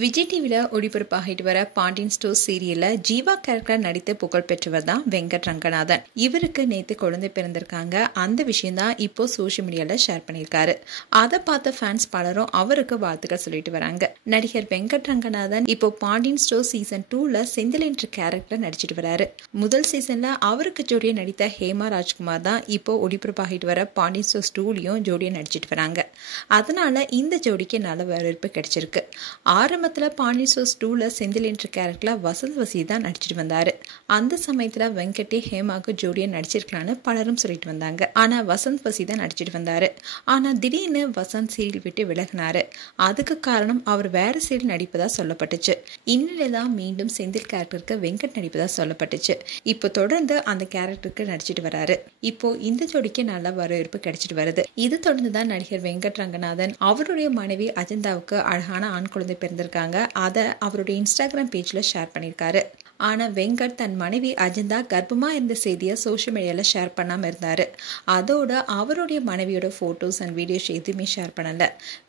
விஜய் டிவில ஒளிபரப்பாகிட்டு வர பாண்டியன் ஸ்டோர்ஸ் சீரியல்ல ஜீவா கேரக்டர் நடித்து புகழ் பெற்றவர் தான் வெங்கட் ரங்கநாதன். இவருக்கு நேத்து குழந்தை பிறந்திருக்காங்க. அந்த விஷயம் தான் இப்போ சோசியல் மீடியால ஷேர் பண்ணியிருக்காரு. அதை பார்த்த ஃபேன்ஸ் பலரும் அவருக்கு வாழ்த்துக்கள் சொல்லிட்டு வராங்க. நடிகர் வெங்கட் ரங்கநாதன் இப்போ பாண்டியன் ஸ்டோர்ஸ் சீசன் 2ல செந்தில் என்ற கேரக்டர் நடிச்சிட்டு வராரு. முதல் சீசன்ல அவருக்கு ஜோடியா நடித்த ஹேமா ராஜ்குமார் தான் இப்போ ஒளிபரப்பாகிட்டு வர பாண்டியன் ஸ்டோர்ஸ் 2லயும் ஜோடியா நடிச்சிட்டு வராங்க. அதனால இந்த ஜோடிக்கு நல்ல வரவேற்பு கிடைச்சிருக்கு. ஆரம்பத்துல பாண்டியன் ஸ்டோர்ஸ் 2ல செந்தில் என்ற கேரக்டர்ல வசந்த் வசி தான் நடிச்சிட்டு வந்தாரு. அந்த சமயத்துல வெங்கட்டே ஹேமாக்கு ஜோடியா நடிச்சிருக்கலாம்னு பலரும் சொல்லிட்டு வந்தாங்க. ஆனா வசந்த் வசி தான் நடிச்சிட்டு வந்தாரு. ஆனா திடீர்னு வசந்த் சீரியல் விட்டு விலகினாரு. அதுக்கு காரணம் அவர் வேற சீரியல் நடிப்பதா சொல்லப்பட்டுச்சு. இந்நிலைதான் மீண்டும் செந்தில் கேரக்டருக்கு வெங்கட் நடிப்பதா சொல்லப்பட்டுச்சு. இப்போ தொடர்ந்து அந்த கேரக்டருக்கு நடிச்சிட்டு வராரு. இப்போ இந்த ஜோடிக்கு நல்ல வரவேற்பு கிடைச்சிட்டு வருது. இது தொடர்ந்துதான் நடிகர் வெங்கட் ரங்கநாதன் அவருடைய மனைவி அஜந்தாவுக்கு அழகான ஆண் குழந்தை பிறந்திருக்காங்க. அதை அவருடைய இன்ஸ்டாகிராம் பேஜ்ல ஷேர் பண்ணியிருக்காரு. ஆனா வெங்கட் தன் மனைவி அஜந்தா கர்ப்பமா இருந்த செய்தியை சோசியல் மீடியால ஷேர் பண்ணாம இருந்தாரு. அதோட அவருடைய மனைவியோட போட்டோஸ் அண்ட் வீடியோஸ் எதுவுமே ஷேர் பண்ணல.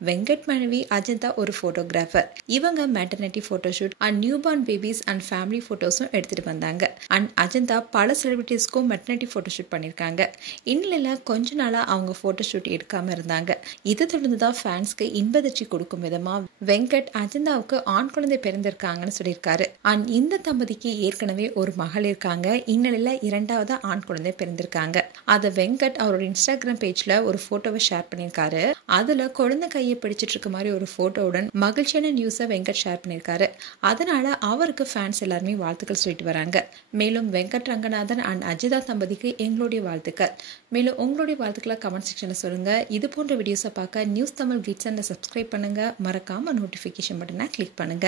வெங்கட் மனைவி அஜந்தா ஒரு போட்டோகிராஃபர். இவங்க maternity photoshoot and new born babies and family போட்டோஸும் எடுத்துட்டு வந்தாங்க. அண்ட் அஜந்தா பல செலிபிரிட்டிஸ்க்கும் மேட்டர்னிட்டி போட்டோஷூட் பண்ணிருக்காங்க. இந்நிலையில கொஞ்ச நாளா அவங்க போட்டோஷூட் எடுக்காம இருந்தாங்க. இதை தொடர்ந்துதான் ஃபேன்ஸ்க்கு இன்பதிர்ச்சி கொடுக்கும் விதமா வெங்கட் அஜந்தாவுக்கு ஆண் குழந்தை பிறந்திருக்காங்கன்னு சொல்லியிருக்காரு. அண்ட் இந்த தம்பதிக்கு ஏற்கனவே ஒரு மகள் இருக்காங்க. இந்நிலையில இரண்டாவது ஆண் குழந்தை பிறந்திருக்காங்க. அதை வெங்கட் அவரோட இன்ஸ்டாகிராம் பேஜ்ல ஒரு போட்டோவை ஷேர் பண்ணியிருக்காரு. அதுல குழந்தை கையை பிடிச்சிட்டு இருக்க மாதிரி ஒரு போட்டோவுடன் மகிழ்ச்சியான நியூஸை வெங்கட் ஷேர் பண்ணியிருக்காரு. அதனால அவருக்கு ஃபேன்ஸ் எல்லாருமே வாழ்த்துக்கள் சொல்லிட்டு வராங்க. மேலும் வெங்கட் ரங்கநாதன் அண்ட் அஜிதா தம்பதிக்கு எங்களுடைய வாழ்த்துக்கள். மேலும் உங்களுடைய வாழ்த்துக்களை கமெண்ட் செக்ஷன்ல சொல்லுங்க. இது போன்ற வீடியோஸை பார்க்க நியூஸ் தமிழ் கிளிட்ஸ் சப்ஸ்கிரைப் பண்ணுங்க. மறக்காம நோட்டிபிகேஷன் பட்டனை கிளிக் பண்ணுங்க.